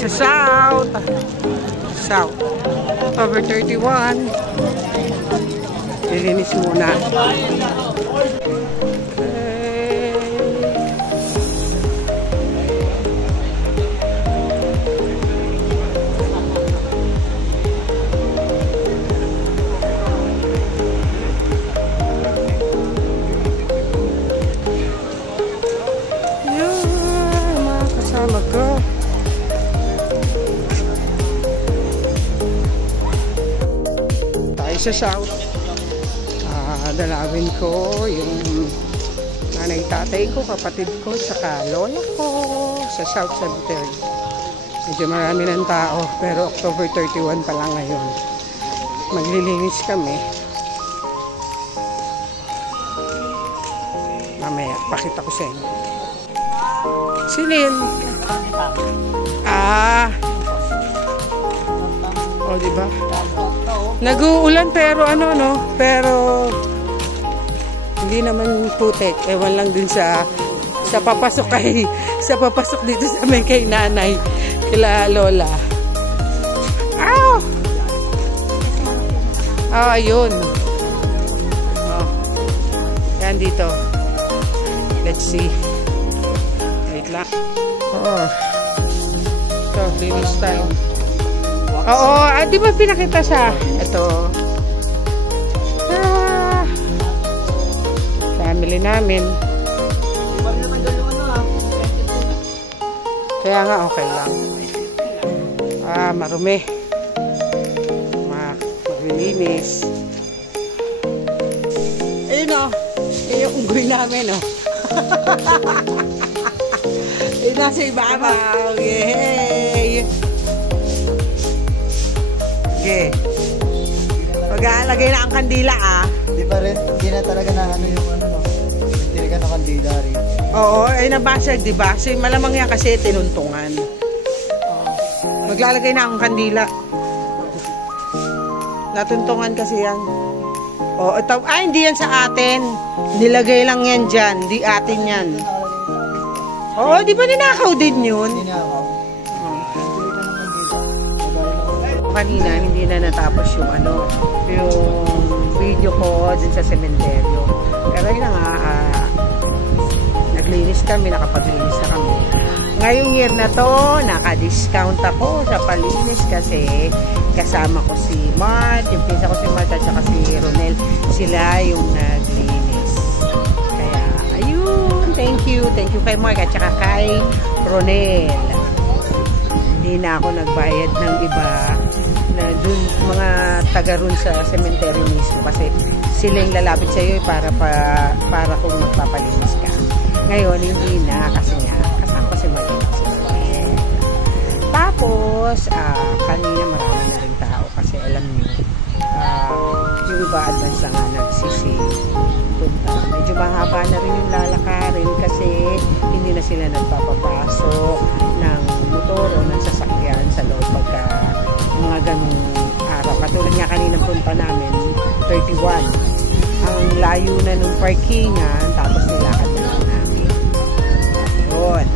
sa South. South. Over 31. Lilinis muna. Sa South, dalawin ko yung nanay tatay ko, kapatid ko, saka lola ko sa South Cemetery. Medyo marami ng tao, pero October 31 pa lang ngayon. Maglilinis kami. Mamaya, pakita ko sa inyo. Silin. O, diba? Nag-uulan pero pero hindi naman putek. Ewan lang din sa papasok dito sa may kay nanay, kila lola. Ayun. Yan dito. Let's see. Wait lang. Ito, linis tayo. Oo, di ba pinakita siya? Ito. Family namin. Kaya nga, okay lang. Marumi. Maglilinis. Ayun o. Yung unggoy namin o. Ayun na si Babaw. Yay! Okay. Mag-aalagay na ang kandila Di pa rin, hindi na talaga na yung hindi ka na kandila rin. Oo, ay nabasag, di ba? So, malamang yan kasi tinuntungan. Maglalagay na akong kandila. Natuntungan kasi yan. Ito, hindi yan sa atin. Nilagay lang yan dyan. Di atin yan. Oo, di ba ninakaw din yun? Kanina hindi na natapos yung video ko din sa sementeryo. Pero yun nga, naglinis kami, nakapaglinis na kami. Ngayong year na to, naka-discount ako sa palinis kasi kasama ko si Mart, yung pinsa ko si Mart at saka si Ronel. Sila yung naglinis. Kaya, ayun, thank you kay Mart at saka kay Ronel. Hindi na ako nagbayad ng iba na dun, mga taga ron sa cemetery mismo kasi sila yung lalapit sa iyo para kung magpapalinis ka. Ngayon, hindi na kasi nga kasama ko si Marina. Tapos, kanina marami na rin tao kasi alam niyo, yung iba advance na nga nagsipunta. Medyo mahaba na rin yung lalakarin kasi hindi na sila nagpapapasok ng motor o ng sasakyan sa loob pagka mga ganung araw. Katulad nga kaninang punta namin, 31. Ang layo na nung parkingan, tapos nilakad na lang namin. Yun.